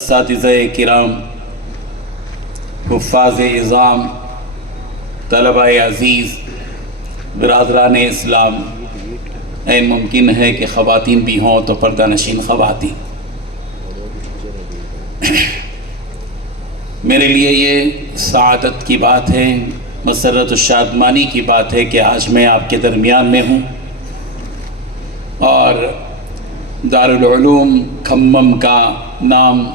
اساتذہ کرام، حفاظ اعظام، طلبہ عزیز، برادران اسلام، این ممکن ہے کہ خواتین بھی ہوں تو پردہ نشین خواتین، میرے لیے یہ سعادت کی بات ہے، مسرت و شادمانی کی بات ہے کہ آج میں آپ کے درمیان میں ہوں اور دارالعلوم کھمم کا نام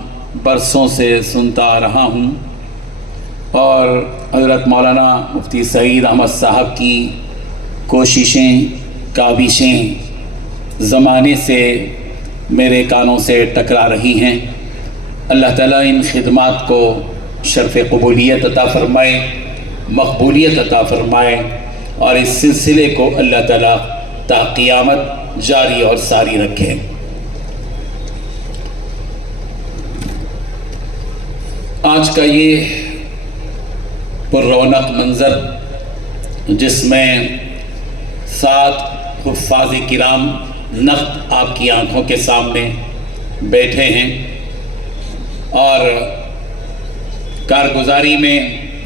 برسوں سے سنتا آ رہا ہوں اور حضرت مولانا مفتی سعید احمد صاحب کی کوششیں، کاوشیں زمانے سے میرے کانوں سے ٹکرا رہی ہیں۔ اللہ تعالیٰ ان خدمات کو شرف قبولیت عطا فرمائے، مقبولیت عطا فرمائے اور اس سلسلے کو اللہ تعالیٰ تا قیامت جاری اور ساری رکھے۔ آج کا یہ پر رونق منظر جس میں 7 حفاظ کرام نقد آپ کی آنکھوں کے سامنے بیٹھے ہیں اور کارگزاری میں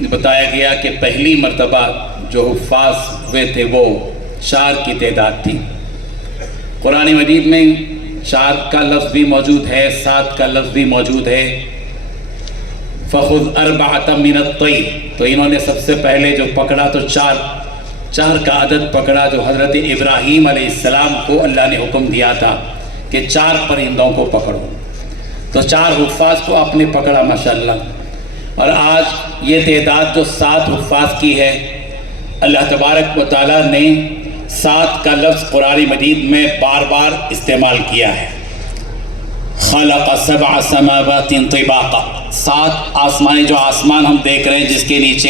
بتایا گیا کہ پہلی مرتبہ جو حفاظ ہوئے تھے وہ 4 کی تعداد تھی۔ قرآن مجید میں 4 کا لفظ بھی موجود ہے، 7 کا لفظ بھی موجود ہے۔ فَخُذْ أَرْبَعَةً مِّنَ الطَّيْرِ، تو انہوں نے سب سے پہلے جو پکڑا تو 4 کا عدد پکڑا جو حضرت ابراہیم علیہ السلام کو اللہ نے حکم دیا تھا کہ 4 پرندوں کو پکڑو، تو 4 حفاظ کو آپ نے پکڑا ماشاءاللہ۔ اور آج یہ تعداد جو 7 حفاظ کی ہے، اللہ تبارک و تعالیٰ نے 7 کا لفظ قرآن مجید میں بار بار استعمال کیا ہے۔ خلق 7 سماوات طباقا، 7 آسمانیں، جو آسمان ہم دیکھ رہے ہیں جس کے نیچے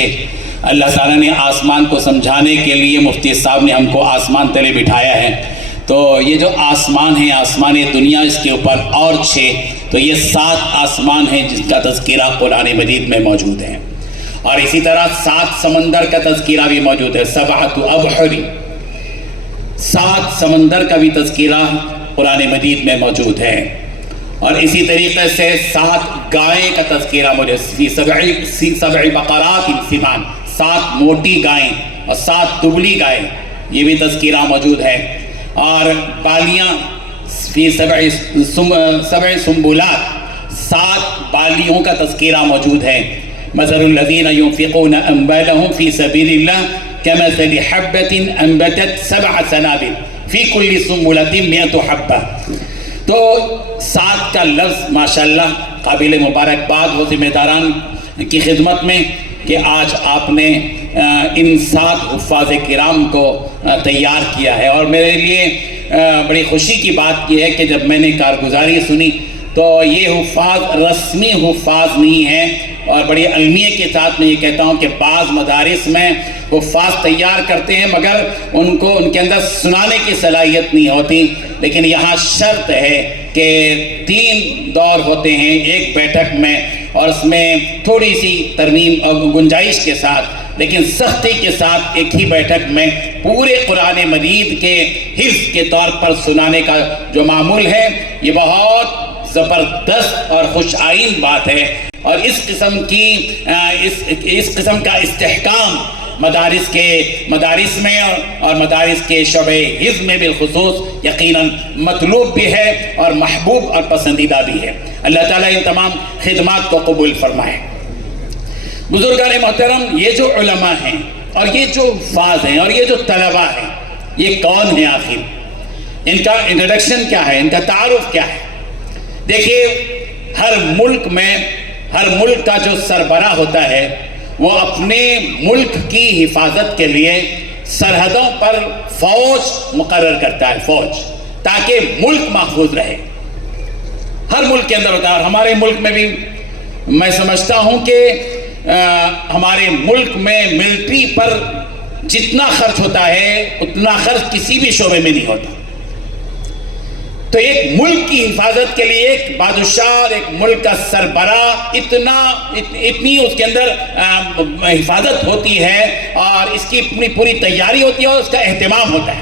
اللہ تعالیٰ نے آسمان کو سمجھانے کے لیے مفتی صاحب نے ہم کو آسمان تلے بٹھایا ہے، تو یہ جو آسمان ہیں، آسمان دنیا، اس کے اوپر اور 6، تو یہ 7 آسمان ہیں جس کا تذکرہ قرآن مجید میں موجود ہے۔ اور اسی طرح 7 سمندر کا تذکرہ بھی موجود ہے، 7 ابحر، 7 سمندر کا بھی تذکرہ قرآن مجید میں موجود ہے۔ اور اسی طریقے سے 7 گائیں کا تذکرہ موجود ہے، 7 بقرات سمان، 7 موٹی گائیں اور 7 دبلی گائیں، یہ بھی تذکرہ موجود ہے۔ اور بالیاں، 7 سنبلات، 7 بالیوں کا تذکرہ موجود ہے۔ مثل الذین ينفقون اموالهم في سبيل الله كمثل حبة انبتت 7 سنابل في كل سنبلة 100 حبة۔ تو 7 کا لفظ ماشاءاللہ قابل مبارکباد ہو ذمہ داران کی خدمت میں کہ آج آپ نے ان 7 حفاظ کرام کو تیار کیا ہے۔ اور میرے لیے بڑی خوشی کی بات یہ ہے کہ جب میں نے کارگزاری سنی تو یہ حفاظ رسمی حفاظ نہیں ہیں، اور بڑی علمیت کے ساتھ میں یہ کہتا ہوں کہ بعض مدارس میں حفاظ تیار کرتے ہیں مگر ان کے اندر سنانے کی صلاحیت نہیں ہوتی، لیکن یہاں شرط ہے کہ 3 دور ہوتے ہیں ایک بیٹھک میں، اور اس میں تھوڑی سی ترمیم اور گنجائش کے ساتھ لیکن سختی کے ساتھ ایک ہی بیٹھک میں پورے قرآن مجید کے حفظ کے طور پر سنانے کا جو معمول ہے، یہ بہت زبردست اور خوش آئین بات ہے۔ اور اس قسم کا استحکام مدارس میں اور مدارس کے شعبہ حفظ میں بالخصوص یقیناً مطلوب بھی ہے اور محبوب اور پسندیدہ بھی ہے۔ اللہ تعالیٰ ان تمام خدمات کو قبول فرمائے۔ بزرگان محترم، یہ جو علماء ہیں اور یہ جو حفاظ ہیں اور یہ جو طلبہ ہیں، یہ کون ہیں آخر؟ ان کا انٹروڈکشن کیا ہے، ان کا تعارف کیا ہے؟ دیکھیے، ہر ملک کا جو سربراہ ہوتا ہے وہ اپنے ملک کی حفاظت کے لیے سرحدوں پر فوج مقرر کرتا ہے، فوج، تاکہ ملک محفوظ رہے۔ ہر ملک کے اندر ہوتا ہے، اور ہمارے ملک میں بھی میں سمجھتا ہوں کہ ہمارے ملک میں ملٹری پر جتنا خرچ ہوتا ہے اتنا خرچ کسی بھی شعبے میں نہیں ہوتا۔ تو ایک ملک کی حفاظت کے لیے ایک بادشاہ اور ایک ملک کا سربراہ اتنی اس کے اندر حفاظت ہوتی ہے اور اس کی اپنی پوری تیاری ہوتی ہے اور اس کا اہتمام ہوتا ہے۔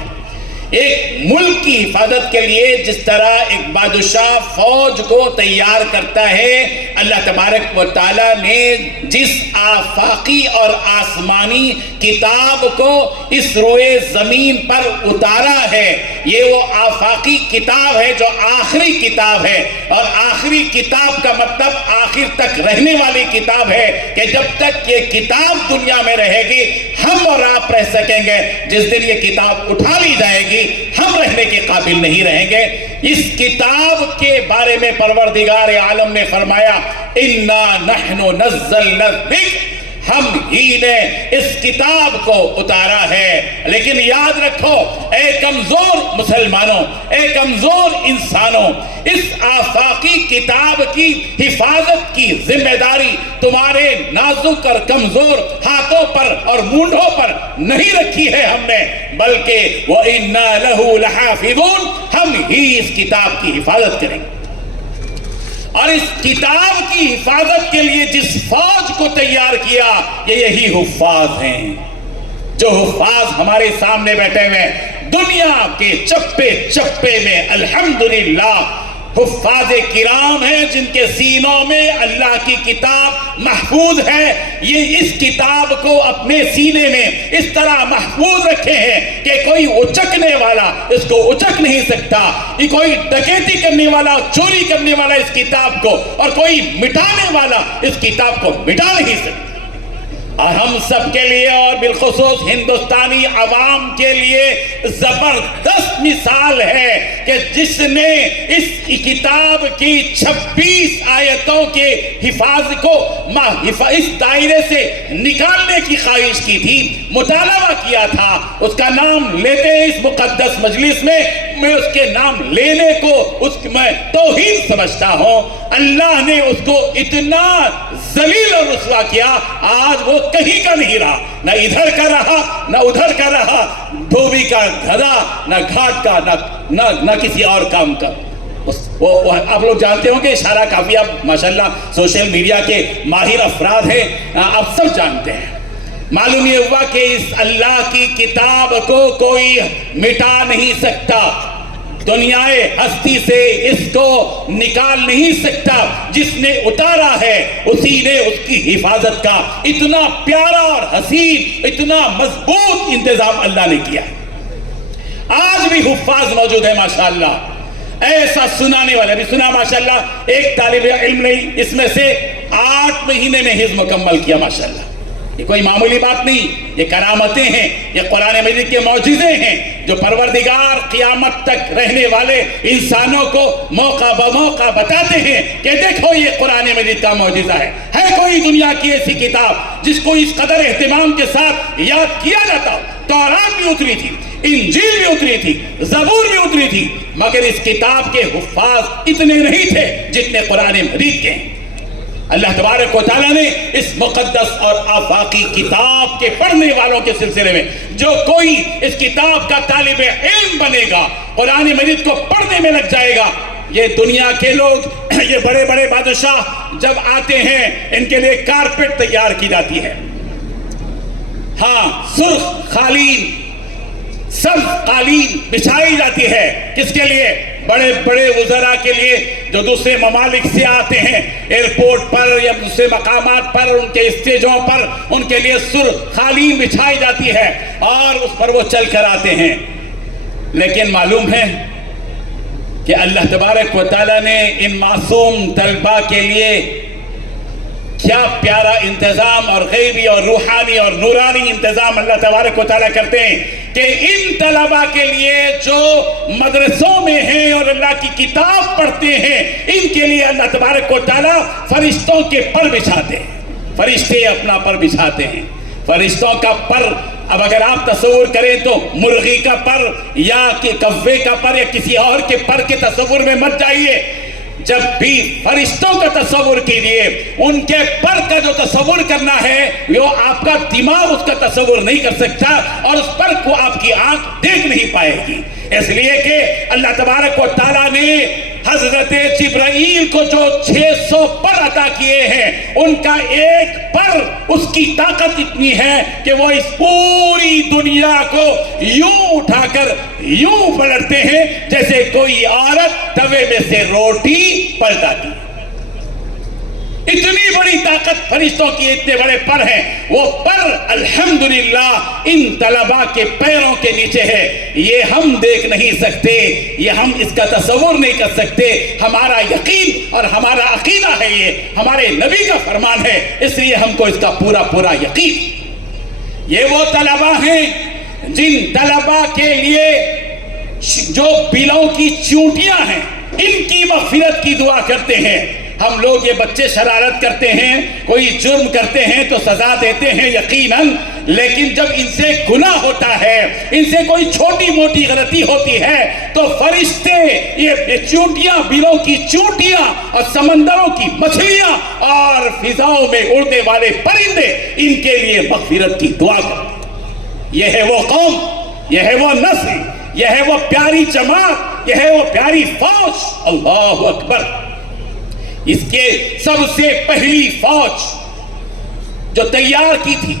ایک ملک کی حفاظت کے لیے جس طرح ایک بادشاہ فوج کو تیار کرتا ہے، اللہ تبارک و تعالیٰ نے جس آفاقی اور آسمانی کتاب کو اس روئے زمین پر اتارا ہے، یہ وہ آفاقی کتاب ہے جو آخری کتاب ہے، اور آخری کتاب کا مطلب آخر تک رہنے والی کتاب ہے کہ جب تک یہ کتاب دنیا میں رہے گی ہم اور آپ رہ سکیں گے، جس دن یہ کتاب اٹھا لی جائے گی ہم رہنے کے قابل نہیں رہیں گے۔ اس کتاب کے بارے میں پروردگار عالم نے فرمایا اِنَّا نَحْنُ نَزَّلْنَا الذِّکْرَ، ہم ہی نے اس کتاب کو اتارا ہے۔ لیکن یاد رکھو اے کمزور مسلمانوں، اے کمزور انسانوں، اس آفاقی کتاب کی حفاظت کی ذمہ داری تمہارے نازک اور کمزور ہاتھوں پر اور مونڈھوں پر نہیں رکھی ہے ہم نے، بلکہ وَإِنَّا لَهُ لَحَافِظُونَ، ہم ہی اس کتاب کی حفاظت کریں گے۔ اور اس کتاب کی حفاظت کے لیے جس فوج کو تیار کیا یہ یہی حفاظ ہیں، جو حفاظ ہمارے سامنے بیٹھے ہوئے دنیا کے چپے چپے میں الحمدللہ حفاظ کرام ہیں جن کے سینوں میں اللہ کی کتاب محفوظ ہے۔ یہ اس کتاب کو اپنے سینے میں اس طرح محفوظ رکھے ہیں کہ کوئی اچکنے والا اس کو اچک نہیں سکتا، یہ کوئی ڈکیتی کرنے والا، چوری کرنے والا اس کتاب کو، اور کوئی مٹانے والا اس کتاب کو مٹا نہیں سکتا۔ اور ہم سب کے لیے اور بالخصوص ہندوستانی عوام کے لیے زبردست مثال ہے کہ جس نے اس کتاب کی 26 آیتوں کے حفاظ کو اس دائرے سے نکالنے کی خواہش کی تھی، مطالبہ کیا تھا، اس کا نام لیتے ہیں اس مقدس مجلس میں اس کے نام لینے کو میں توہین سمجھتا ہوں۔ اللہ نے اس کو اتنا ذلیل اور رسوا کیا، آج وہ کہیں کا نہیں رہا، نہ ادھر کا رہا نہ ادھر کا رہا، دھوبی کا گھڑا نہ گھاٹ کا نہ کسی اور کام کا۔ آپ لوگ جانتے ہوں کہ اشارہ کافی، آپ ماشاءاللہ سوشل میڈیا کے ماہر افراد ہیں، آپ سب جانتے ہیں۔ معلوم یہ ہوا کہ اس اللہ کی کتاب کو کوئی مٹا نہیں سکتا، دنیا ہستی سے اس کو نکال نہیں سکتا، جس نے اتارا ہے اسی نے اس کی حفاظت کا اتنا پیارا اور حسین، اتنا مضبوط انتظام اللہ نے کیا۔ آج بھی حفاظ موجود ہے ماشاءاللہ، ایسا سنانے والے بھی سنا ماشاءاللہ، ایک طالب علم نے اس میں سے 8 مہینے میں حفظ مکمل کیا ماشاءاللہ۔ یہ کوئی معمولی بات نہیں، یہ کرامتیں ہیں، یہ قرآن مجید کے معجزے ہیں جو پروردگار قیامت تک رہنے والے انسانوں کو موقع بموقع بتاتے ہیں کہ دیکھو یہ قرآن مجید کا معجزہ ہے۔ ہے کوئی دنیا کی ایسی کتاب جس کو اس قدر اہتمام کے ساتھ یاد کیا جاتا ہو؟ تورات بھی اتری تھی، انجیل بھی اتری تھی، زبور بھی اتری تھی، مگر اس کتاب کے حفاظ اتنے نہیں تھے جتنے قرآن مجید کے ہیں۔ اللہ تبارک و تعالیٰ نے اس مقدس اور آفاقی کتاب کے پڑھنے والوں کے سلسلے میں جو کوئی اس کتاب کا طالب علم بنے گا، قرآن مجید کو پڑھنے میں لگ جائے گا، یہ دنیا کے لوگ، یہ بڑے بڑے بادشاہ جب آتے ہیں ان کے لیے کارپٹ تیار کی جاتی ہے، ہاں سرخ قالین، سبز قالین بچھائی جاتی ہے، کس کے لیے؟ بڑے بڑے وزراء کے لیے جو دوسرے ممالک سے آتے ہیں، ایئرپورٹ پر یا دوسرے مقامات پر، ان کے اسٹیجوں پر ان کے لیے سرخ قالین بچھائی جاتی ہے اور اس پر وہ چل کر آتے ہیں۔ لیکن معلوم ہے کہ اللہ تبارک و تعالیٰ نے ان معصوم طلبہ کے لیے کیا پیارا انتظام اور غیبی اور روحانی اور نورانی انتظام اللہ تبارک و تعالیٰ کرتے ہیں کہ ان طلبہ کے لیے جو مدرسوں میں ہیں اور اللہ کی کتاب پڑھتے ہیں، ان کے لیے اللہ تبارک و تعالیٰ فرشتوں کے پر بچھاتے ہیں، فرشتے اپنا پر بچھاتے ہیں۔ فرشتوں کا پر، اب اگر آپ تصور کریں تو مرغی کا پر یا کوے کا پر یا کسی اور کے پر کے تصور میں مت جائیے، جب بھی فرشتوں کا تصور کیجئے، ان کے پر کا جو تصور کرنا ہے وہ آپ کا دماغ اس کا تصور نہیں کر سکتا اور اس پر کو آپ کی آنکھ دیکھ نہیں پائے گی۔ اس لیے کہ اللہ تبارک و تعالیٰ نے حضرت جبرائیل کو جو 600 پر عطا کیے ہیں، ان کا ایک پر اس کی طاقت اتنی ہے کہ وہ اس پوری دنیا کو یوں اٹھا کر یوں پلٹتے ہیں جیسے کوئی عورت توے میں سے روٹی پلٹاتی ہے۔ اتنی بڑی طاقت فرشتوں کی، اتنے بڑے پر ہیں۔ وہ پر الحمدللہ ان طلباء کے پیروں کے نیچے ہے۔ یہ ہم دیکھ نہیں سکتے، یہ ہم اس کا تصور نہیں کر سکتے۔ ہمارا یقین اور ہمارا عقیدہ ہے، یہ ہمارے نبی کا فرمان ہے، اس لیے ہم کو اس کا پورا پورا یقین۔ یہ وہ طلباء ہیں جن طلباء کے لیے جو بلوں کی چونٹیاں ہیں، ان کی مغفرت کی دعا کرتے ہیں۔ ہم لوگ یہ بچے شرارت کرتے ہیں، کوئی جرم کرتے ہیں تو سزا دیتے ہیں یقیناً، لیکن جب ان سے گناہ ہوتا ہے، ان سے کوئی چھوٹی موٹی غلطی ہوتی ہے تو فرشتے یہ چونٹیاں، بلوں کی چونٹیاں اور سمندروں کی مچھلیاں اور فضاؤں میں اڑنے والے پرندے ان کے لیے مغفرت کی دعا کرتے۔ یہ ہے وہ قوم، یہ ہے وہ نسل، یہ ہے وہ پیاری جماعت، یہ ہے وہ پیاری فوج۔ اللہ اکبر! اس کے سب سے پہلی فوج جو تیار کی تھی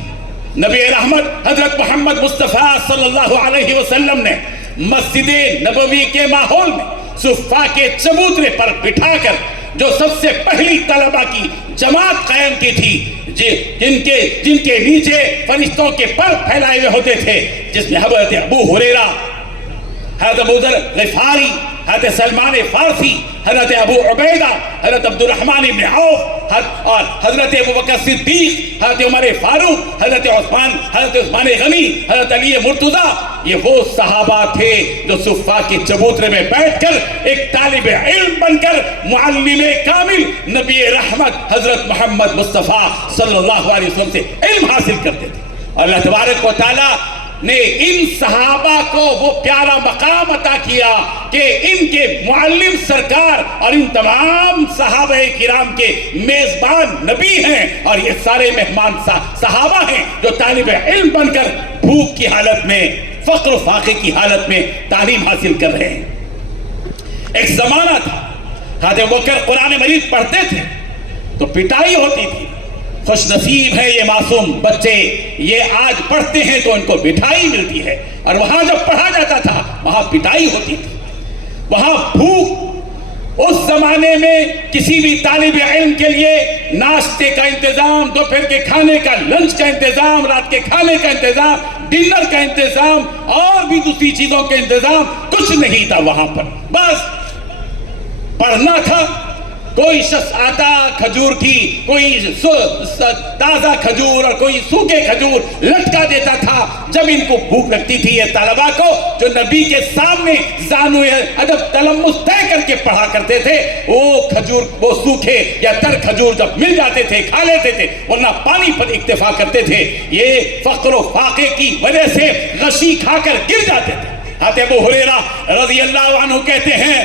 نبی رحمت حضرت محمد مصطفیٰ صلی اللہ علیہ وسلم نے مسجد نبوی کے ماحول میں صفہ کے چبوترے پر بٹھا کر جو سب سے پہلی طلبہ کی جماعت قائم کی تھی، جن کے نیچے فرشتوں کے پر پھیلائے ہوئے ہوتے تھے، جس میں حضرت ابو ہریرہ، حضرت ابو ذر غفاری، حضرت سلمان فارسی، حضرت ابو عبیدہ، حضرت عبد الرحمن بن عوف اور حضرت ابو بکر صدیق، حضرت عمر فاروق، حضرت عثمان غنی، حضرت علی مرتضیٰ، یہ وہ صحابہ تھے جو صفہ کے چبوترے میں بیٹھ کر ایک طالب علم بن کر معلم کامل نبی رحمت حضرت محمد مصطفیٰ صلی اللہ علیہ وسلم سے علم حاصل کرتے تھے۔ اللہ تبارک و تعالیٰ نے ان صحابہ کو وہ پیارا مقام عطا کیا کہ ان کے معلم سرکار اور ان تمام صحابہ کرام کے میزبان نبی ہیں، اور یہ سارے مہمان صحابہ ہیں جو طالب علم بن کر بھوک کی حالت میں، فقر و فاقے کی حالت میں تعلیم حاصل کر رہے ہیں۔ ایک زمانہ تھا حضرت ابوبکر قرآن مجید پڑھتے تھے تو پٹائی ہوتی تھی۔ خوش نصیب ہے یہ معصوم بچے، یہ آج پڑھتے ہیں تو ان کو مٹھائی ملتی ہے، اور وہاں جب پڑھا جاتا تھا وہاں پٹائی ہوتی تھی، وہاں بھوک۔ اس زمانے میں کسی بھی طالب علم کے لیے ناشتے کا انتظام، دوپہر کے کھانے کا، لنچ کا انتظام، رات کے کھانے کا انتظام، ڈنر کا انتظام اور بھی دوسری چیزوں کا انتظام کچھ نہیں تھا وہاں پر، بس پڑھنا تھا۔ کوئی شخص آتا کھجور کی، کوئی تازہ کھجور اور کوئی سوکھے کھجور لٹکا دیتا تھا۔ جب ان کو بھوک لگتی تھی یہ طلباء کو جو نبی کے سامنے زانو ادب تلمس طے کر کے پڑھا کرتے تھے، وہ کھجور، وہ سوکھے یا تر کھجور جب مل جاتے تھے کھا لیتے تھے، ورنہ پانی پر اکتفا کرتے تھے۔ یہ فقر و فاقے کی وجہ سے غشی کھا کر گر جاتے تھے۔ حضرت ابو ہریرہ رضی اللہ عنہ کہتے ہیں،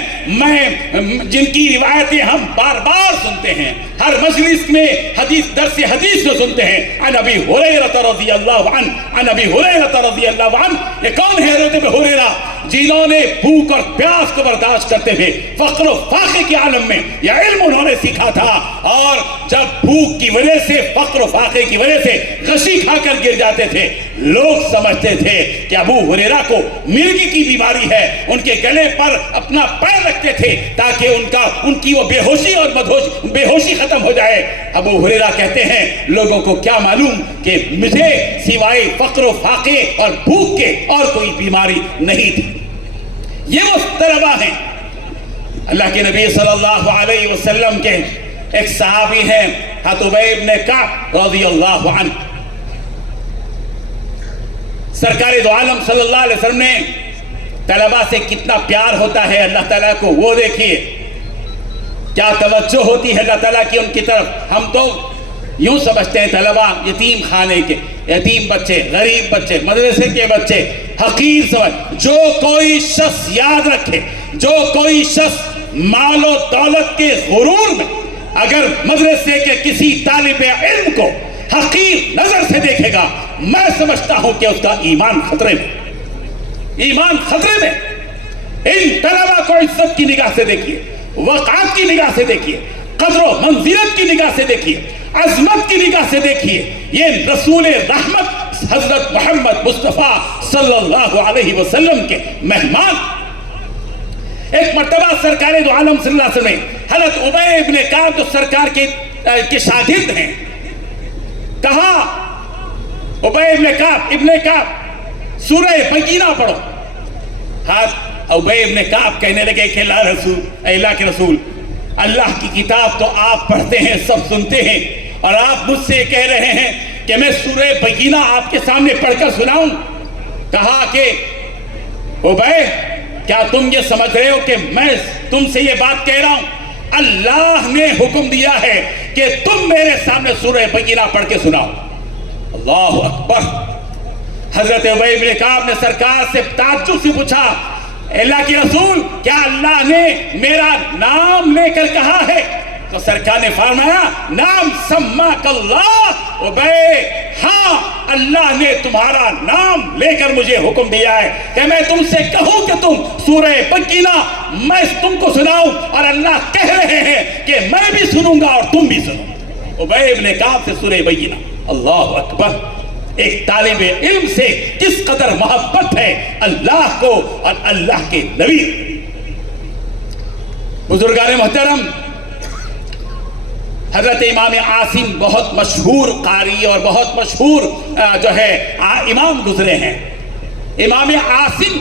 جن کی روایتیں ہم بار بار سنتے ہیں، ہر مجلس میں درس حدیث میں سنتے ہیں، عن ابی ہریرہ رضی اللہ عنہ، عن ابی ہریرہ رضی اللہ عنہ۔ یہ کون ہے حضرت ابو ہریرہ؟ جنہوں نے بھوک اور پیاس کو برداشت کرتے ہوئے فقر و فاقے کے عالم میں یہ علم انہوں نے سیکھا تھا، اور جب بھوک کی وجہ سے، فقر و فاقے کی وجہ سے غشی کھا کر گر جاتے تھے، لوگ سمجھتے تھے کہ ابو ہریرہ کو مرگی کی بیماری ہے، ان کے گلے پر اپنا پیر رکھتے تھے تاکہ ان کی وہ بے ہوشی اور بے ہوشی ختم ہو جائے۔ ابو ہریرہ کہتے ہیں لوگوں کو کیا معلوم کہ مجھے سوائے فقر و فاقے اور بھوک کے اور کوئی بیماری نہیں تھی۔ یہ وہ طلباء ہیں۔ اللہ کے نبی صلی اللہ علیہ وسلم کے ایک صحابی ہیں حضرت ابی بن کعب رضی اللہ عنہ۔ سرکار دو عالم صلی اللہ علیہ وسلم نے طلباء سے کتنا پیار ہوتا ہے اللہ تعالیٰ کو، وہ دیکھیے کیا توجہ ہوتی ہے اللہ تعالیٰ کی ان کی طرف۔ ہم تو یوں سمجھتے ہیں طلباء یتیم خانے کے، یتیم بچے، غریب بچے، مدرسے کے بچے، حقیر سمجھ۔ جو کوئی شخص یاد رکھے، جو کوئی شخص مال و دولت کے غرور میں اگر مدرسے کے کسی طالب علم کو حقیر نظر سے دیکھے گا، میں سمجھتا ہوں کہ اس کا ایمان خطرے میں، ایمان خطرے میں۔ ان طلبہ کو عزت کی نگاہ سے دیکھیے، وقار کی نگاہ سے دیکھیے، قدر و منزلت کی نگاہ سے دیکھیے، عظمت کی نگاہ سے دیکھیے. یہ رسول رحمت حضرت محمد مصطفیٰ صلی اللہ علیہ وسلم کے مہمان. ایک مرتبہ سرکار دو عالم صلی اللہ علیہ وسلم حضرت ابی ابن کعب جو سرکار کے شاگرد ہیں، کہا ابی ابن کعب سورہ بینہ پڑھو. ابی ابن کعب کہنے لگے کہ اللہ کے رسول، اللہ کی کتاب تو آپ پڑھتے ہیں، سب سنتے ہیں، اور آپ مجھ سے کہہ رہے ہیں کہ میں سورہ بینہ آپ کے سامنے پڑھ کر سناؤں. کہا کہ ابی، کیا تم یہ سمجھ رہے ہو کہ میں تم سے یہ بات کہہ رہا ہوں؟ اللہ نے حکم دیا ہے کہ تم میرے سامنے سورہ بینہ پڑھ کے سناؤ. اللہ اکبر. حضرت ابی بن کعب نے سرکار سے تعجب سے پوچھا، اللہ کے رسول، کیا اللہ نے میرا نام لے کر کہا ہے؟ تو سرکار نے فرمایا، نام سماک اللہ ابی، ہاں اللہ نے تمہارا نام لے کر مجھے حکم دیا ہے کہ میں تم سے کہوں کہ تم سورہ بینہ میں تم کو سناؤں، اور اللہ کہہ رہے ہیں کہ میں بھی سنوں گا اور تم بھی سنو. ابی ابن کعب سے سورہ بینہ. اللہ اکبر. ایک طالب علم سے کس قدر محبت ہے اللہ کو اور اللہ کے نبی. بزرگان محترم، حضرت امام عاصم بہت مشہور قاری اور بہت مشہور جو ہے امام گزرے ہیں. امام عاصم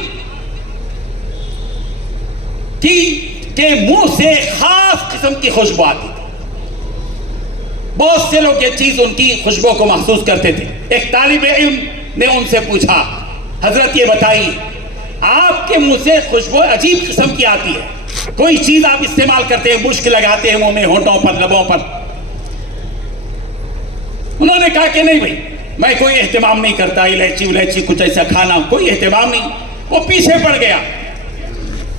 کے منہ سے خاص قسم کی خوشبو آتی تھی. بہت سے لوگ یہ چیز ان کی خوشبو کو محسوس کرتے تھے. ایک طالب علم نے ان سے پوچھا، حضرت یہ بتائیے، آپ کے منہ سے خوشبو عجیب قسم کی آتی ہے، کوئی چیز آپ استعمال کرتے ہیں، مشک لگاتے ہیں منہ میں، ہونٹوں پر، لبوں پر؟ انہوں نے کہا کہ نہیں بھائی، میں کوئی اہتمام نہیں کرتا، الائچی کچھ ایسا کھانا کوئی اہتمام نہیں. وہ پیچھے پڑ گیا،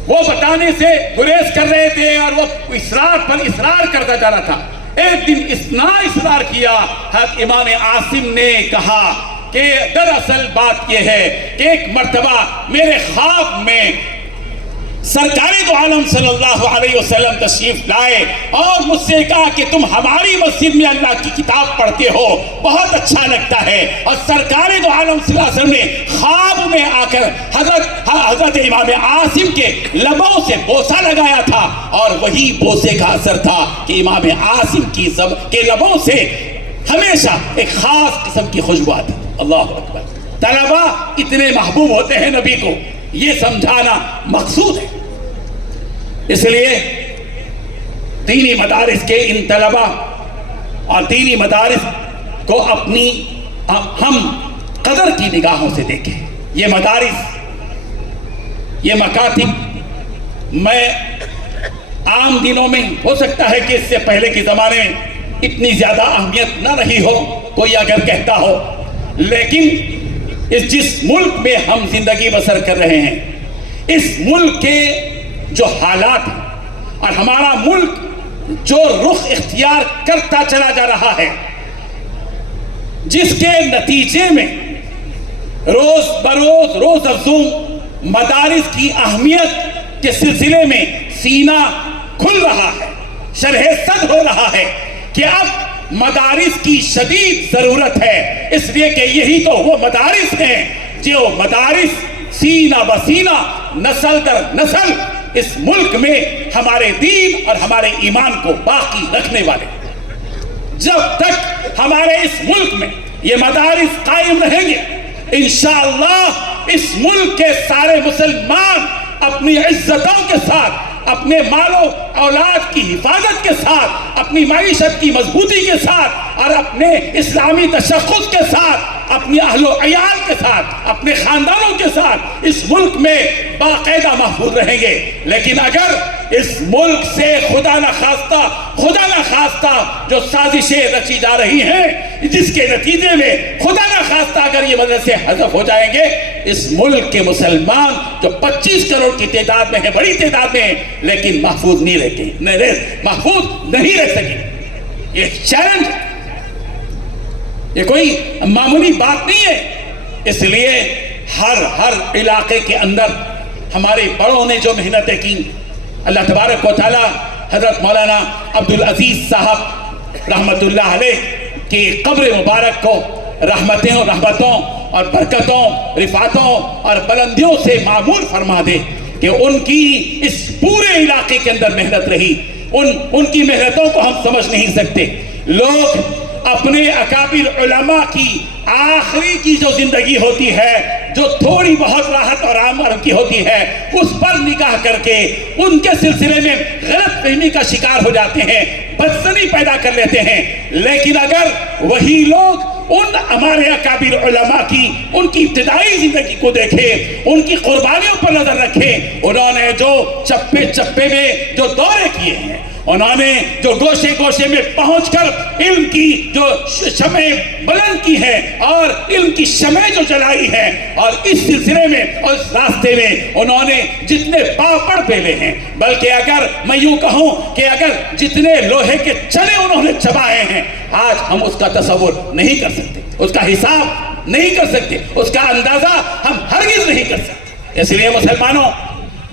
وہ بتانے سے گریز کر رہے تھے اور وہ اصرار پر اصرار کرتا جا رہا تھا. ایک دن اتنا اصرار کیا، حضرت امام عاصم نے کہا کہ دراصل بات یہ ہے کہ ایک مرتبہ میرے خواب میں سرکار دو عالم صلی اللہ علیہ وسلم تشریف لائے اور مجھ سے کہا کہ تم ہماری مسجد میں اللہ کی کتاب پڑھتے ہو، بہت اچھا لگتا ہے. اور سرکار دو عالم صلی اللہ علیہ وسلم نے خواب میں آ کر حضرت امام عاصم کے لبوں سے بوسہ لگایا تھا، اور وہی بوسے کا اثر تھا کہ امام عاصم کے لبوں سے ہمیشہ ایک خاص قسم کی خوشبو آتی. اللہ اکبر. طلبہ اتنے محبوب ہوتے ہیں نبی کو، یہ سمجھانا مقصود ہے. اس لیے دینی مدارس کے ان طلبہ اور دینی مدارس کو اپنی ہم قدر کی نگاہوں سے دیکھیں. یہ مدارس، یہ مکاتب، میں عام دنوں میں ہو سکتا ہے کہ اس سے پہلے کے زمانے میں اتنی زیادہ اہمیت نہ رہی ہو، کوئی اگر کہتا ہو، لیکن جس ملک میں ہم زندگی بسر کر رہے ہیں، اس ملک کے جو حالات ہیں اور ہمارا ملک جو رخ اختیار کرتا چلا جا رہا ہے، جس کے نتیجے میں روز بروز روز افزوں مدارس کی اہمیت کے سلسلے میں سینہ کھل رہا ہے، شرح صدر ہو رہا ہے کہ اب مدارس کی شدید ضرورت ہے. اس لیے کہ یہی تو وہ مدارس ہیں جو مدارس سینہ بسینہ، نسل در نسل اس ملک میں ہمارے دین اور ہمارے ایمان کو باقی رکھنے والے. جب تک ہمارے اس ملک میں یہ مدارس قائم رہیں گے، انشاءاللہ اس ملک کے سارے مسلمان اپنی عزتوں کے ساتھ، اپنے مال و اولاد کی حفاظت کے ساتھ، اپنی معیشت کی مضبوطی کے ساتھ اور اپنے اسلامی تشخص کے ساتھ، اپنی اہل و عیال کے ساتھ، اپنے خاندانوں کے ساتھ اس ملک میں باقاعدہ محفوظ رہیں گے. لیکن اگر اس ملک سے خدا نخواستہ جو سازشیں رچی جا رہی ہیں، جس کے نتیجے میں خدا نخواستہ اگر یہ مدرسے حذف ہو جائیں گے، اس ملک کے مسلمان جو 25 کروڑ کی تعداد میں ہیں، بڑی تعداد میں ہیں، لیکن محفوظ نہیں رہ سکیں. یہ چیلنج، یہ کوئی معمولی بات نہیں ہے. اس لیے ہر علاقے کے اندر ہمارے بڑوں نے جو محنتیں کی، اللہ تبارک و تعالیٰ حضرت مولانا عبدالعزیز صاحب رحمت اللہ علیہ کی قبر مبارک کو رحمتیں اور رحمتوں اور برکتوں، رفعتوں اور بلندیوں سے معمور فرما دے کہ ان کی اس پورے علاقے کے اندر محنت رہی، ان کی محنتوں کو ہم سمجھ نہیں سکتے۔ لوگ اپنے اکابر علماء کی آخری کی جو زندگی ہوتی ہے، جو تھوڑی بہت راحت اور آرام کی ہوتی ہے، اس پر نگاہ کر کے ان کے سلسلے میں غلط فہمی کا شکار ہو جاتے ہیں، بدزنی پیدا کر لیتے ہیں۔ لیکن اگر وہی لوگ ان ہمارے اکابر علماء کی ان کی ابتدائی زندگی کو دیکھیں، ان کی قربانیوں پر نظر رکھیں، انہوں نے جو چپے چپے میں جو دورے کیے ہیں، انہوں نے جو گوشے گوشے میں پہنچ کر علم کی جو شمعیں بلند کی ہیں اور علم کی شمعیں جو جلائی ہیں، اور اس سلسلے میں اور اس راستے میں انہوں نے جتنے پاپڑ پھیلے ہیں، بلکہ اگر میں یوں کہوں کہ اگر جتنے لوہے کے چنے انہوں نے چبائے ہیں، آج ہم اس کا تصور نہیں کر سکتے، اس کا حساب نہیں کر سکتے، اس کا اندازہ ہم ہرگز نہیں کر سکتے۔ اس لیے مسلمانوں،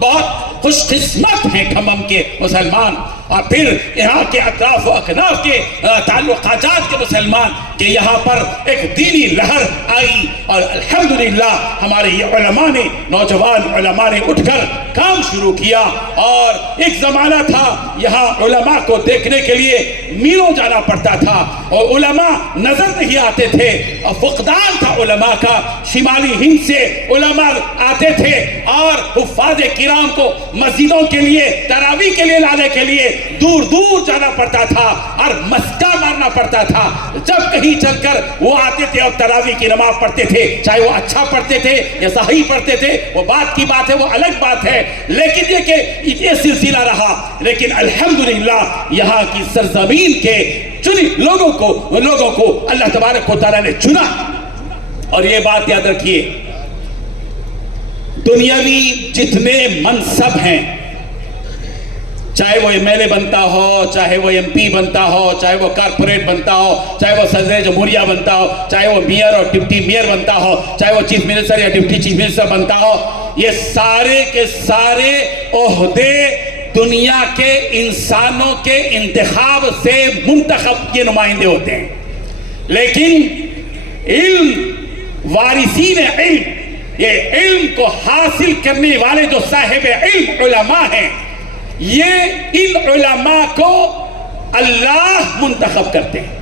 بہت خوش قسمت ہیں کھمم کے مسلمان، اور پھر یہاں کے اطراف و اکناف کے تعلقات کے مسلمان، کہ یہاں پر ایک دینی لہر آئی، اور الحمدللہ ہمارے یہ علماء نے، نوجوان علماء نے اٹھ کر کام شروع کیا۔ اور ایک زمانہ تھا یہاں علماء کو دیکھنے کے لیے میلوں جانا پڑتا تھا، اور علماء نظر نہیں آتے تھے، اور فقدان تھا علماء کا۔ شمالی ہند سے علماء آتے تھے اور حفاظ کرام کو مسجدوں کے لیے، تراویح کے لیے لانے کے لیے دور دور جانا پڑتا تھا اور مسکا مارنا پڑتا تھا۔ جب کہیں چل کر وہ آتے تھے اور تراویح کی نماز پڑھتے تھے، چاہے وہ اچھا پڑھتے تھے یا صحیح پڑھتے تھے، وہ بات کی بات ہے، وہ الگ بات ہے، لیکن یہ کہ یہ سلسلہ رہا۔ لیکن الحمدللہ یہاں کی سرزمین کے چنی لوگوں کو اللہ تبارک و تعالیٰ نے چنا۔ اور یہ بات یاد رکھیے، دنیاوی جتنے منصب ہیں، چاہے وہ ایم ایل اے بنتا ہو، چاہے وہ ایم پی بنتا ہو، چاہے وہ کارپوریٹ بنتا ہو، چاہے وہ صدر جمہوریہ بنتا ہو، چاہے وہ میئر اور ڈپٹی میئر بنتا ہو، چاہے وہ چیف منسٹر یا ڈپٹی چیف منسٹر بنتا ہو، یہ سارے کے سارے عہدے دنیا کے انسانوں کے انتخاب سے منتخب کے نمائندے ہوتے ہیں۔ لیکن علم، وارثین علم، یہ علم کو حاصل کرنے والے جو صاحب علم علماء ہیں، یہ ان علماء کو اللہ منتخب کرتے ہیں۔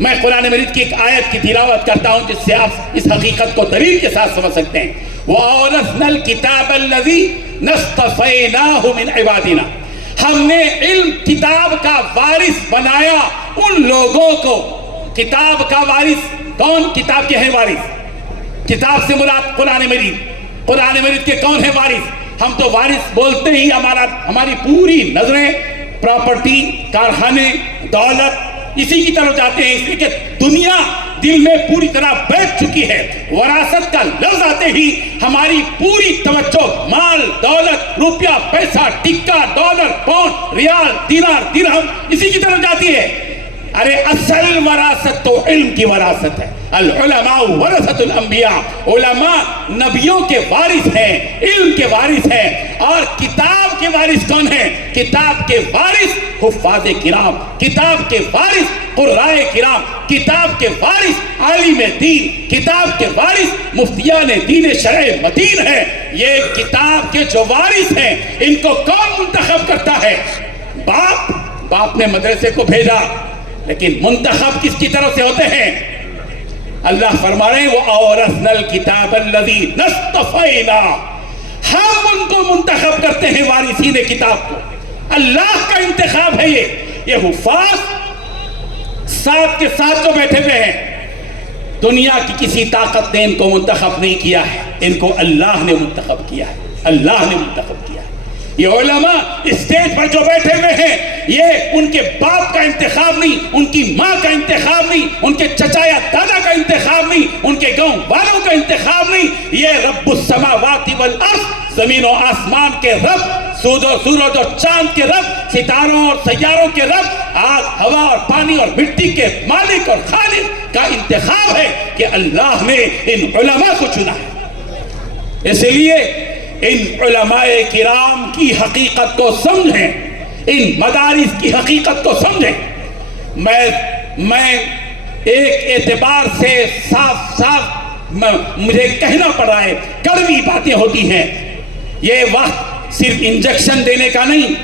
میں قرآن مجید کی ایک آیت کی تلاوت کرتا ہوں جس سے آپ اس حقیقت کو دلیل کے ساتھ سمجھ سکتے ہیں۔ وَأَوْرَثْنَا الْكِتَابَ الَّذِي نَصْطَفَيْنَاهُ مِنْ عِبَادِنَا، ہم نے علم کتاب کا وارث بنایا ان لوگوں کو۔ کتاب کا وارث کون؟ کتاب کے ہیں وارث؟ کتاب سے مراد قرآن مجید۔ قرآن مجید کے کون ہیں وارث؟ ہم تو وارث بولتے ہی ہماری پوری نظریں پراپرٹی، کارخانے، دولت اسی کی طرف جاتے ہیں، اس لیے کہ دنیا دل میں پوری طرح بیٹھ چکی ہے۔ وراثت کا لفظ آتے ہی ہماری پوری توجہ مال، دولت، روپیہ، پیسہ، ٹکا، ڈالر، پاؤنڈ، ریال، دینار، درہم اسی کی طرف جاتی ہے۔ ارے اصل وراثت تو علم کی وراثت ہے۔ العلماء ورثۃ الانبیاء، علماء نبیوں کے وارث ہیں، علم کے وارث ہیں۔ اور کتاب کے وارث کون ہیں؟ کتاب کے وارث حفاظ کرام، کتاب کے وارث قرائے کرام، کتاب کے وارث عالم دین، کتاب کے وارث مفتیان دین شرع متین ہیں۔ یہ کتاب کے جو وارث ہیں، ان کو کون منتخب کرتا ہے؟ باپ نے مدرسے کو بھیجا، لیکن منتخب کس کی طرف سے ہوتے ہیں؟ اللہ فرما رہے ہیں وَأَوْرَثْنَا الْكِتَابَ الَّذِي نَصْطَفَيْنَا، ہم ان کو منتخب کرتے ہیں وارثین کتاب کو۔ اللہ کا انتخاب ہے یہ حفاظ ساتھ کے ساتھ جو بیٹھے ہوئے ہیں، دنیا کی کسی طاقت نے ان کو منتخب نہیں کیا ہے، ان کو اللہ نے منتخب کیا ہے، اللہ نے منتخب کیا ہے۔ یہ علماء اسٹیج پر جو بیٹھے ہوئے ہیں، یہ ان کے باپ کا انتخاب نہیں، ان کی ماں کا انتخاب نہیں، ان کے چچا یا دادا کا انتخاب نہیں، ان کے گاؤں والوں کا انتخاب نہیں، یہ رب السماوات والارض، زمین و آسمان کے رب، سورج اور چاند کے رب، ستاروں اور سیاروں کے رب، آگ، ہوا اور پانی اور مٹی کے مالک اور خالق کا انتخاب ہے کہ اللہ نے ان علماء کو چنا ہے۔ اس لیے ان علماء کرام کی حقیقت کو سمجھیں، ان مدارس کی حقیقت کو سمجھیں۔ میں ایک اعتبار سے صاف مجھے کہنا پڑ رہا ہے، کڑوی باتیں ہوتی ہیں، یہ وقت صرف انجیکشن دینے کا نہیں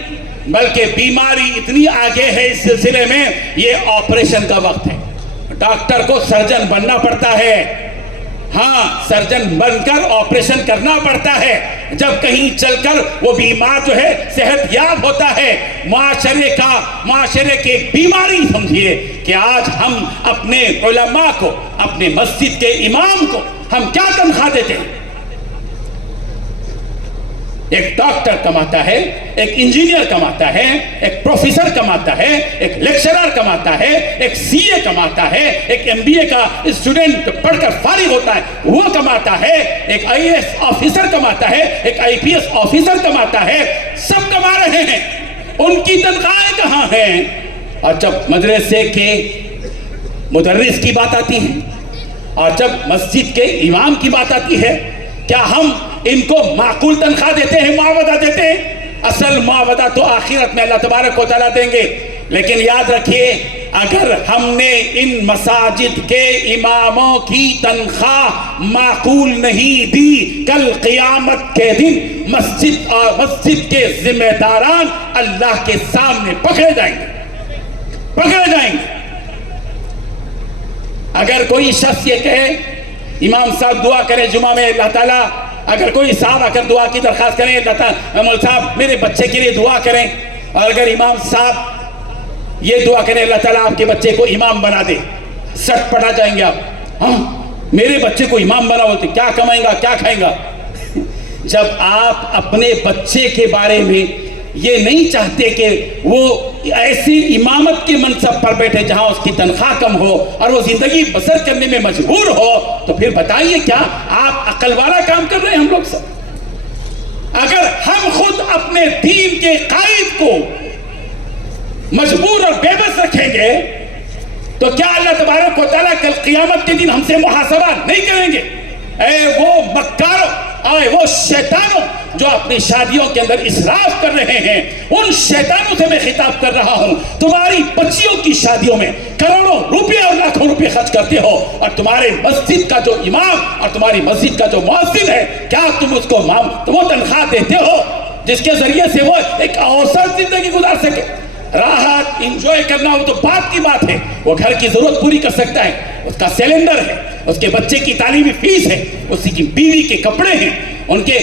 بلکہ بیماری اتنی آگے ہے اس سلسلے میں، یہ آپریشن کا وقت ہے۔ ڈاکٹر کو سرجن بننا پڑتا ہے، ہاں سرجن بن کر آپریشن کرنا پڑتا ہے، جب کہیں چل کر وہ بیمار جو ہے صحت یاب ہوتا ہے۔ معاشرے کی ایک بیماری سمجھیے کہ آج ہم اپنے علماء کو، اپنے مسجد کے امام کو ہم کیا تنخواہ دیتے ہیں؟ ایک ڈاکٹر کماتا ہے، ایک انجینئر کماتا ہے، ایک پروفیسر کماتا ہے، ایک لیکچرر کماتا ہے، ایک سی اے کماتا ہے، ایک ایم بی اے کا اسٹوڈنٹ پڑھ کر فارغ ہوتا ہے وہ کماتا ہے، ایک آئی اے ایس آفیسر کماتا ہے، ایک آئی پی ایس آفیسر کماتا ہے، سب کما رہے ہیں، ان کی تنخواہیں کہاں ہیں؟ اور جب مدرسے کے مدرس کی بات آتی ہے اور جب مسجد کے امام کی بات آتی ہے، کیا ہم ان کو معقول تنخواہ دیتے ہیں، معاوضہ دیتے ہیں؟ اصل معاوضہ تو آخرت میں اللہ تبارک و تعالیٰ دیں گے، لیکن یاد رکھیے اگر ہم نے ان مساجد کے اماموں کی تنخواہ معقول نہیں دی، کل قیامت کے دن مسجد اور مسجد کے ذمہ داران اللہ کے سامنے پکڑے جائیں گے۔ اگر کوئی شخص یہ کہے امام صاحب دعا کریں جمعہ میں، اللہ تعالیٰ اگر کوئی صاحب آ کر دعا کی درخواست کریں، اللہ تعالیٰ مول صاحب میرے بچے کے لیے دعا کریں، اور اگر امام صاحب یہ دعا کریں اللہ تعالیٰ آپ کے بچے کو امام بنا دے، سٹ پڑا جائیں گے آپ، ہاں میرے بچے کو امام بنا ہوتے کیا کمائیں گا کیا کھائیں گا؟ جب آپ اپنے بچے کے بارے میں یہ نہیں چاہتے کہ وہ ایسی امامت کے منصب پر بیٹھے جہاں اس کی تنخواہ کم ہو اور وہ زندگی بسر کرنے میں مجبور ہو، تو پھر بتائیے کیا آپ عقل والا کام کر رہے ہیں ہم لوگ سب؟ اگر ہم خود اپنے دین کے قائد کو مجبور اور بے بس رکھیں گے تو کیا اللہ تبارک و تعالیٰ کل قیامت کے دن ہم سے محاسبہ نہیں کریں گے؟ اے وہ مکاروں، اے وہ شیطانوں جو اپنی شادیوں کے اندر اسراف کر رہے ہیں، ان شیطانوں سے میں خطاب کر رہا ہوں۔ تمہاری بچیوں کی شادیوں میں کروڑوں روپے اور لاکھوں روپے خرچ کرتے ہو، اور تمہارے مسجد کا جو امام اور تمہاری مسجد کا جو مؤذن ہے، کیا تم اس کو وہ تنخواہ دیتے ہو جس کے ذریعے سے وہ ایک اوسط زندگی گزار سکے؟ راحت انجوائے کرنا وہ تو بات کی بات ہے، وہ گھر کی ضرورت پوری کر سکتا ہے، اس کا سیلنڈر ہے، اس کے بچے کی تعلیمی فیس ہے، اس کی بیوی کے کپڑے ہیں، ان کے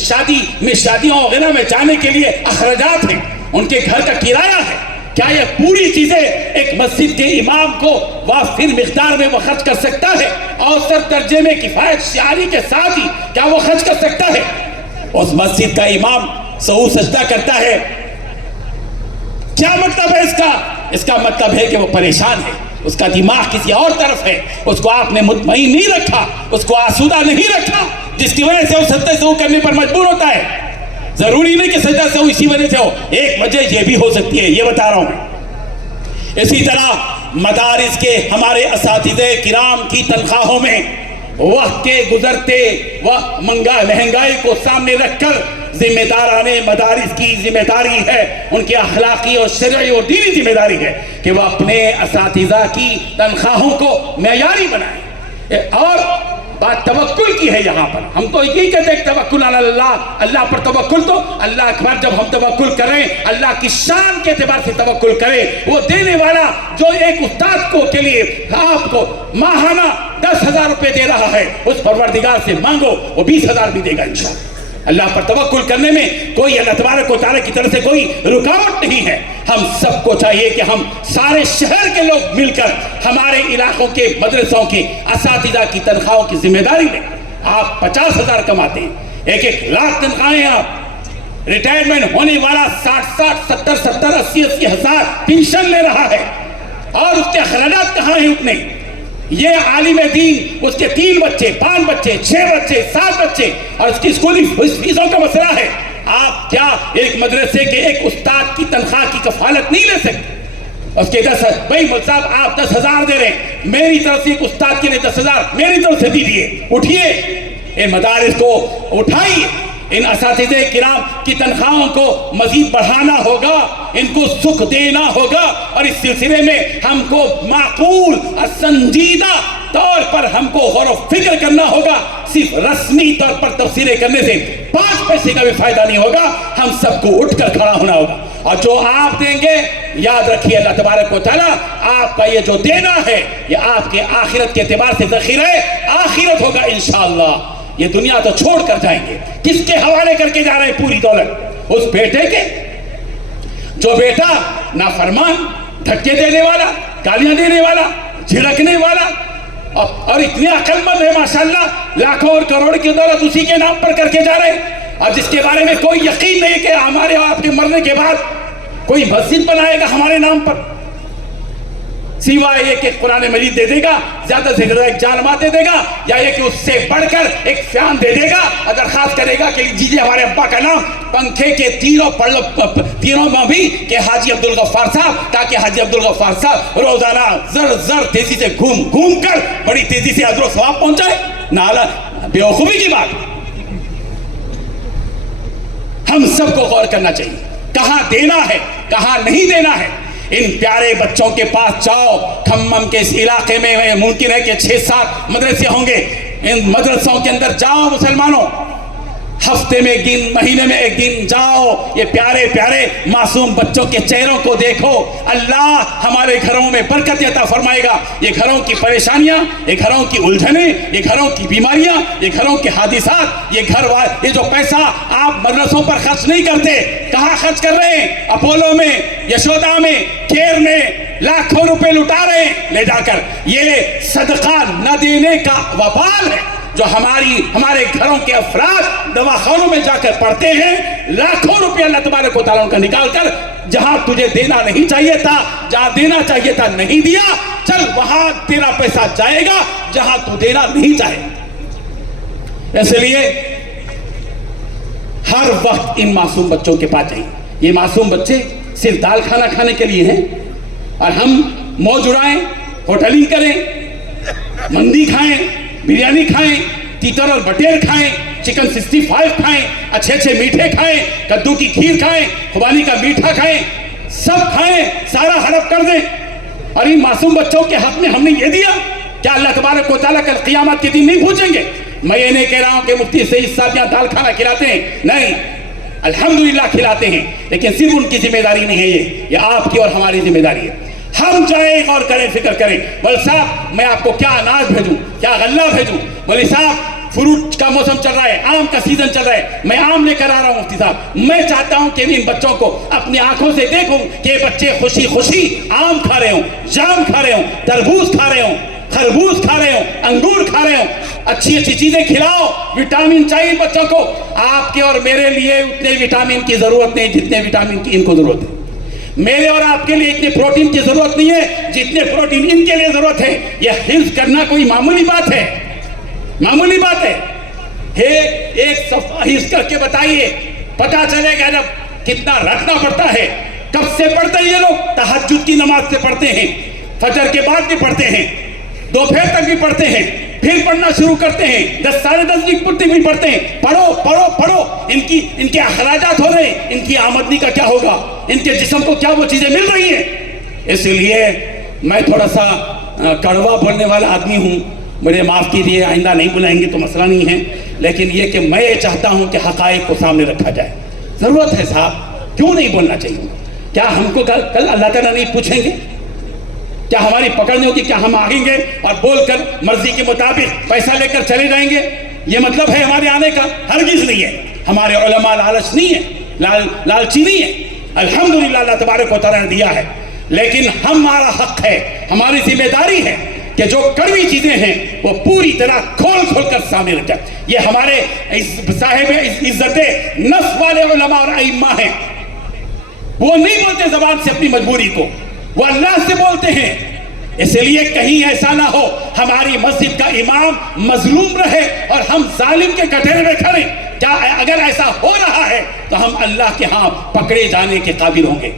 شادیوں وغیرہ میں جانے کے لیے اخراجات ہیں، ان کے گھر کا کرایہ ہے۔ کیا یہ پوری چیزیں ایک مسجد کے امام کو وافر مقدار میں وہ خرچ کر سکتا ہے؟ اوسط درجے میں کفایت شعاری کے ساتھ ہی کیا وہ خرچ کر سکتا ہے؟ اس مسجد کا امام سہو سجدہ کرتا ہے، کیا مطلب ہے اس کا؟ اس کا مطلب ہے کہ وہ پریشان ہے، اس کا دماغ کسی اور طرف ہے، اس کو آپ نے مطمئن نہیں رکھا، اس کو آسودہ نہیں رکھا، جس کی وجہ سے وہ سجدہ سہو کرنے پر مجبور ہوتا ہے۔ ضروری نہیں کہ سجدہ سہو اسی وجہ سے ہو، ایک وجہ یہ بھی ہو سکتی ہے، یہ بتا رہا ہوں۔ اسی طرح مدارس کے ہمارے اساتذہ کرام کی تنخواہوں میں وقت کے گزرتے مہنگائی کو سامنے رکھ کر ذمہ داران مدارس کی ذمہ داری ہے، ان کی اخلاقی اور شرعی اور دینی ذمہ داری ہے کہ وہ اپنے اساتذہ کی تنخواہوں کو معیاری بنائیں۔ اور بات توکل کی ہے یہاں پر، ہم تو یہی کہتے ہیں توکل علی اللہ، اللہ پر توکل، تو اللہ اکبر جب ہم توکل کریں اللہ کی شان کے اعتبار سے توکل کریں۔ وہ دینے والا جو ایک استاد کو کے لیے آپ کو ماہانہ 10,000 روپے دے رہا ہے، اس پروردگار سے مانگو وہ 20,000 بھی دے گا انشاءاللہ۔ اللہ پر توکل کرنے میں کوئی اللہ تبارک و تعالیٰ کی طرف سے کوئی رکاوٹ نہیں ہے۔ ہم سب کو چاہیے کہ ہم سارے شہر کے لوگ مل کر ہمارے علاقوں کے مدرسوں کی اساتذہ کی تنخواہوں کی ذمہ داری لیں۔ آپ 50,000 کماتے ہیں، 1 لاکھ تنخواہیں، آپ ریٹائرمنٹ ہونے والا 60,000 70,000 80,000 ہزار پینشن لے رہا ہے، اور اس کے اخراجات کہاں ہیں اتنے؟ یہ عالم دین، اس کے 3 بچے 5 بچے 6 بچے 7 بچے اور اس کی اسکولی فیسوں کا مسئلہ ہے۔ آپ کیا ایک مدرسے کے ایک استاد کی تنخواہ کی کفالت نہیں لے سکتے؟ اس کے 10 بھائی مول صاحب آپ 10,000 دے رہے ہیں، میری طرف سے ایک استاد کے لیے 10,000 میری طرف سے دیجیے، اٹھیے ان مدارس کو اٹھائیے، ان اساتذہ کرام کی تنخواہوں کو مزید بڑھانا ہوگا، ان کو سکھ دینا ہوگا، اور اس سلسلے میں ہم کو معقول اور سنجیدہ طور پر ہم کو غور و فکر کرنا ہوگا۔ صرف رسمی طور پر تبصرے کرنے سے 5 پیسے کا بھی فائدہ نہیں ہوگا، ہم سب کو اٹھ کر کھڑا ہونا ہوگا، اور جو آپ دیں گے یاد رکھیے اللہ تبارک و تعالیٰ آپ کا یہ جو دینا ہے یہ آپ کے آخرت کے اعتبار سے ذخیرہ آخرت ہوگا انشاءاللہ۔ یہ دنیا تو چھوڑ کر جائیں گے، کس کے حوالے کر کے جا رہے ہیں پوری دولت؟ اس بیٹے کے، جو بیٹا نافرمان، دھکے دینے والا، گالیاں دینے والا، جھڑکنے والا، اور اتنے عقل مند ہے ماشاءاللہ، لاکھوں اور کروڑ کی دولت اسی کے نام پر کر کے جا رہے ہیں، اور جس کے بارے میں کوئی یقین نہیں کہ ہمارے اور آپ کے مرنے کے بعد کوئی مسجد بنائے گا ہمارے نام پر، سوائے یہ کہ قرآن مجید دے دے گا، زیادہ سے زیادہ ایک جانماز دے دے گا، یا یہ کہ اس سے بڑھ کر ایک فیان دے دے گا، اور درخواست کرے گا کہ لیجیے ہمارے ابا کا نام پنکھے کے تینوں میں بھی کہ حاجی عبدالغفار صاحب، تاکہ حاجی عبدالغفار صاحب روزانہ زر تیزی سے گھوم کر بڑی تیزی سے اجر و ثواب پہنچائے۔ نالا بیوقوفی کی بات۔ ہم سب کو غور کرنا چاہیے کہاں دینا ہے کہاں نہیں دینا ہے۔ ان پیارے بچوں کے پاس جاؤ، کھمم کے اس علاقے میں ممکن ہے کہ 6-7 مدرسے ہوں گے، ان مدرسوں کے اندر جاؤ مسلمانوں، ہفتے میں مہینے میں ایک دن جاؤ، یہ پیارے پیارے معصوم بچوں کے چہروں کو دیکھو۔ اللہ ہمارے گھروں میں برکت عطا فرمائے گا۔ یہ گھروں کی پریشانیاں، یہ گھروں کی الجھنیں، یہ گھروں کی بیماریاں، یہ گھروں کے حادثات، یہ جو پیسہ آپ مدرسوں پر خرچ نہیں کرتے، کہاں خرچ کر رہے ہیں؟ اپولو میں، یشودا میں، کیر میں لاکھوں روپے لٹا رہے ہیں لے جا کر۔ یہ صدقہ نہ دینے کا وبال ہے جو ہمارے گھروں کے افراد دواخانوں میں جا کر پڑھتے ہیں، لاکھوں روپے اللہ تبارک و تعالیٰ کا نکال کر، جہاں تجھے دینا نہیں چاہیے تھا، جہاں دینا چاہیے تھا نہیں دیا، چل وہاں تیرا پیسہ جائے گا جہاں تو دینا نہیں چاہے۔ اس لیے ہر وقت ان معصوم بچوں کے پاس جائیں۔ یہ معصوم بچے صرف دال کھانا کھانے کے لیے ہیں، اور ہم موج اڑائیں، ہوٹلنگ کریں، مندی کھائیں، بریانی کھائیں، تیتر اور بٹیر کھائیں، چکن 65 کھائیں، اچھے میٹھے کھائیں، کدو کی کھیر کھائیں، خوبانی کا میٹھا کھائیں، سب کھائیں، سارا ہڑپ کر دیں، اور ان معصوم بچوں کے حق میں ہم نے یہ دیا؟ کیا اللہ تبارک و تعالیٰ کل قیامت کے دن نہیں پوچھیں گے؟ میں یہ نہیں کہہ رہا ہوں کہ مفتی سعید صاحب یہاں دال کھانا کھلاتے ہیں، نہیں، الحمدللہ کھلاتے ہیں، لیکن صرف ان کی ذمہ داری نہیں ہے، یہ آپ کی اور ہماری ذمہ داری ہے۔ ہم جائیں غور کریں، فکر کریں، مولوی صاحب میں آپ کو کیا اناج بھیجوں، کیا غلہ بھیجوں؟ مولوی صاحب فروٹ کا موسم چل رہا ہے، آم کا سیزن چل رہا ہے، میں آم لے کر آ رہا ہوں مفتی صاحب۔ میں چاہتا ہوں کہ ان بچوں کو اپنی آنکھوں سے دیکھوں کہ یہ بچے خوشی خوشی آم کھا رہے ہوں، جام کھا رہے ہوں، تربوز کھا رہے ہوں، خربوز کھا رہے ہوں، انگور کھا رہے ہوں، اچھی چیزیں کھلاؤ۔ وٹامن چاہیے بچوں کو، آپ کے اور میرے لیے اتنے وٹامن کی ضرورت نہیں جتنے وٹامن کی ان کو ضرورت ہے، میرے اور آپ کے لیے اتنے پروٹین کی ضرورت نہیں ہے جتنے پروٹین ان کے لیے ضرورت ہے۔ یہ حفظ کرنا کوئی معمولی بات ہے، معمولی بات ہے۔ ایک صفحہ حفظ کر کے بتائیے، پتا چلے گا جب کتنا رکھنا پڑتا ہے۔ کب سے پڑھتے ہیں یہ لوگ؟ تہجد کی نماز سے پڑھتے ہیں، فجر کے بعد بھی پڑھتے ہیں، دوپہر تک بھی پڑھتے ہیں، پھر پڑھنا شروع کرتے ہیں، 10 ساڑھے 10 بھی پڑھتے ہیں۔ پڑھو پڑھو پڑھو، ان کے اخراجات ہو رہے ہیں، ان کی آمدنی کا کیا ہوگا، ان کے جسم کو کیا وہ چیزیں مل رہی ہیں۔ اس لیے میں تھوڑا سا کڑوا بولنے والا آدمی ہوں، مجھے معاف کیجیے، آئندہ نہیں بلائیں گے تو مسئلہ نہیں ہے، لیکن یہ کہ میں یہ چاہتا ہوں کہ حقائق کو سامنے رکھا جائے۔ ضرورت ہے صاحب، کیوں نہیں بولنا چاہیے؟ کیا ہم کو کل اللہ تعالیٰ نہیں پوچھیں گے؟ کیا ہماری پکڑ نہیں ہوگی؟ کیا ہم آگیں گے اور بول کر مرضی کے مطابق پیسہ لے کر چلے جائیں گے؟ یہ مطلب ہے ہمارے آنے کا؟ ہرگز نہیں ہے۔ ہمارے علماء لالچ نہیں ہے، لالچی نہیں ہے، الحمدللہ اللہ تبارک و تعالیٰ نے دیا ہے، لیکن ہمارا حق ہے، ہماری ذمہ داری ہے کہ جو کڑوی چیزیں ہیں وہ پوری طرح کھول کر سامنے رکھا۔ یہ ہمارے صاحب عزت نفس والے علماء اور ائمہ ہیں، وہ نہیں بولتے زبان سے اپنی مجبوری کو، وہ اللہ سے بولتے ہیں۔ اس لیے کہیں ایسا نہ ہو ہماری مسجد کا امام مظلوم رہے اور ہم ظالم کے کٹہرے میں کھڑے۔ کیا اگر ایسا ہو رہا ہے تو ہم اللہ کے ہاں پکڑے جانے کے قابل ہوں گے،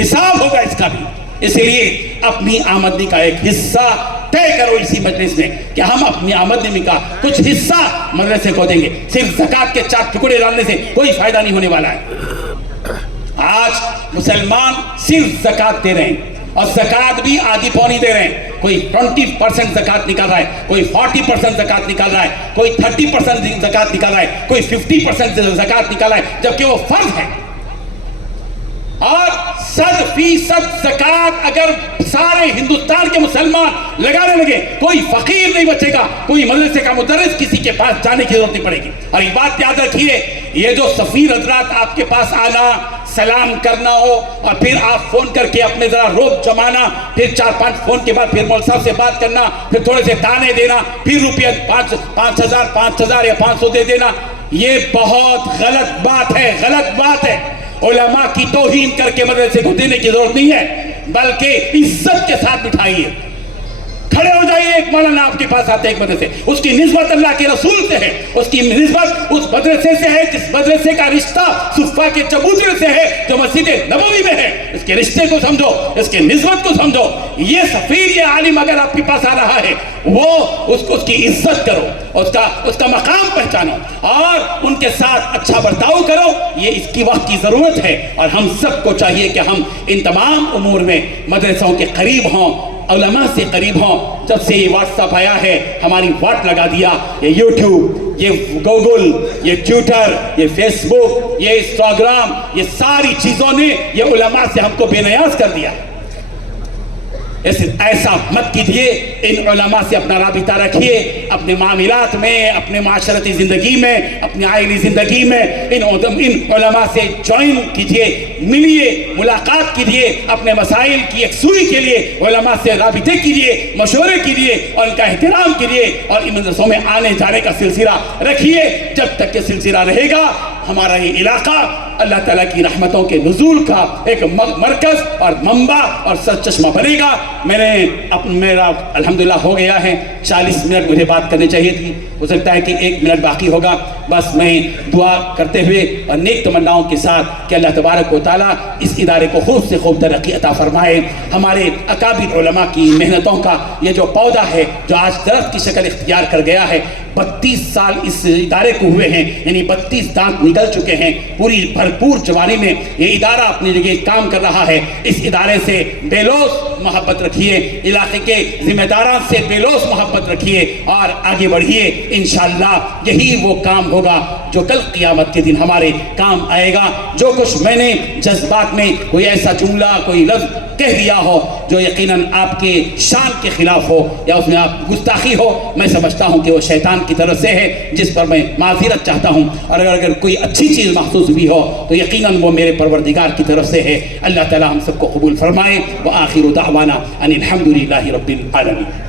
حساب ہوگا اس کا بھی۔ اس لیے اپنی آمدنی کا ایک حصہ طے کرو اسی مجلس میں کہ ہم اپنی آمدنی کا کچھ حصہ مدرسے کو دیں گے. صرف زکوٰۃ کے 4 ٹکڑے ڈالنے سے کوئی فائدہ نہیں ہونے والا ہے. آج مسلمان صرف زکوٰۃ دے رہے ہیں اور زکوٰۃ بھی آدھی پونی دے رہے ہیں. کوئی 20% زکوٰۃ نکال رہا ہے, کوئی 40% زکوٰۃ نکال رہا ہے, کوئی 30% زکوٰۃ نکال رہا ہے, کوئی 50% زکوٰۃ نکال رہا ہے, جبکہ وہ فرض ہے. اور 100% زکوٰۃ اگر سارے ہندوستان کے مسلمان لگانے لگے, کوئی فقیر نہیں بچے گا, کوئی مدرسے کا مدرس کسی کے پاس جانے کی ضرورت نہیں پڑے گی. اور ایک بات یاد رکھیے, یہ جو سفیر حضرات آپ کے پاس آنا, سلام کرنا ہو اور پھر آپ فون کر کے اپنے ذرا روب جمانا, پھر 4-5 فون کے بعد پھر مول صاحب سے بات کرنا, پھر تھوڑے سے تانے دینا, پھر روپیہ 5,000 یا 500 دے دینا, یہ بہت غلط بات ہے, غلط بات ہے. علماء کی توہین کر کے مدرسے کو دینے کی ضرورت نہیں ہے, بلکہ عزت کے ساتھ بٹھائیے. کھڑے ہو جائیے. ایک مولانا آپ کے پاس آتے ہیں ایک مدرسے, اس کی نسبت اللہ کے رسول سے ہے, اس کی نسبت اس مدرسے سے ہے جس مدرسے کا رشتہ صفہ کے چبوترے سے ہے جو مسجد نبوی میں ہے. اس کے رشتے کو سمجھو, اس کے نسبت کو سمجھو. یہ سفیر, یہ عالم اگر آپ کے پاس آ رہا ہے, وہ اس کی عزت کرو, اس کا مقام پہچانو اور ان کے ساتھ اچھا برتاؤ کرو. یہ اس کی وقت کی ضرورت ہے اور ہم سب کو چاہیے کہ ہم ان تمام امور میں مدرسوں کے قریب ہوں, علماء سے قریب ہوں. جب سے یہ واٹس ایپ آیا ہے ہماری واٹ لگا دیا, یہ یوٹیوب, یہ گوگل, یہ ٹویٹر, یہ فیس بک, یہ انسٹاگرام, یہ ساری چیزوں نے یہ علماء سے ہم کو بے نیاز کر دیا. ایسا مت کیجیے. ان علماء سے اپنا رابطہ رکھیے, اپنے معاملات میں, اپنے معاشرتی زندگی میں, اپنی آئلی زندگی میں ان علماء سے جوائن کیجیے, ملیے, ملاقات کیجیے, اپنے مسائل کی یکسوئی کے لیے علماء سے رابطے کیجیے, مشورے کیجیے اور ان کا احترام کیجیے اور ان مدرسوں میں آنے جانے کا سلسلہ رکھیے. جب تک یہ سلسلہ رہے گا ہمارا یہ علاقہ اللہ تعالیٰ کی رحمتوں کے نزول کا ایک مرکز اور منبع اور سرچشمہ بنے گا. میرا الحمدللہ ہو گیا ہے 40 منٹ مجھے بات کرنی چاہیے تھی, ہو سکتا ہے کہ 1 منٹ باقی ہوگا. بس میں دعا کرتے ہوئے اور نیک تمناؤں کے ساتھ کہ اللہ تبارک و تعالیٰ اس ادارے کو خوب سے خوب ترقی عطا فرمائے. ہمارے اکابر علماء کی محنتوں کا یہ جو پودا ہے جو آج درخت کی شکل اختیار کر گیا ہے, 32 سال اس ادارے کو ہوئے ہیں, یعنی 32 دانت نکل چکے ہیں. پوری بھرپور جوانی میں یہ ادارہ اپنی جگہ کام کر رہا ہے. اس ادارے سے بے لوث محبت رکھیے, علاقے کے ذمہ داران سے بے لوث محبت رکھیے اور آگے بڑھیے. انشاءاللہ یہی وہ کام ہوگا جو کل قیامت کے دن ہمارے کام آئے گا. جو کچھ میں نے جذبات میں کوئی ایسا جملہ, کوئی لفظ کہہ دیا ہو جو یقیناً آپ کے شان کے خلاف ہو یا اس میں آپ گستاخی ہو, میں سمجھتا ہوں کہ وہ شیطان کی طرف سے ہے, جس پر میں معذرت چاہتا ہوں. اور اگر کوئی اچھی چیز محسوس بھی ہو تو یقیناً وہ میرے پروردگار کی طرف سے ہے. اللہ تعالی ہم سب کو قبول فرمائے. وآخر دعوانا ان الحمدللہ رب العالمین.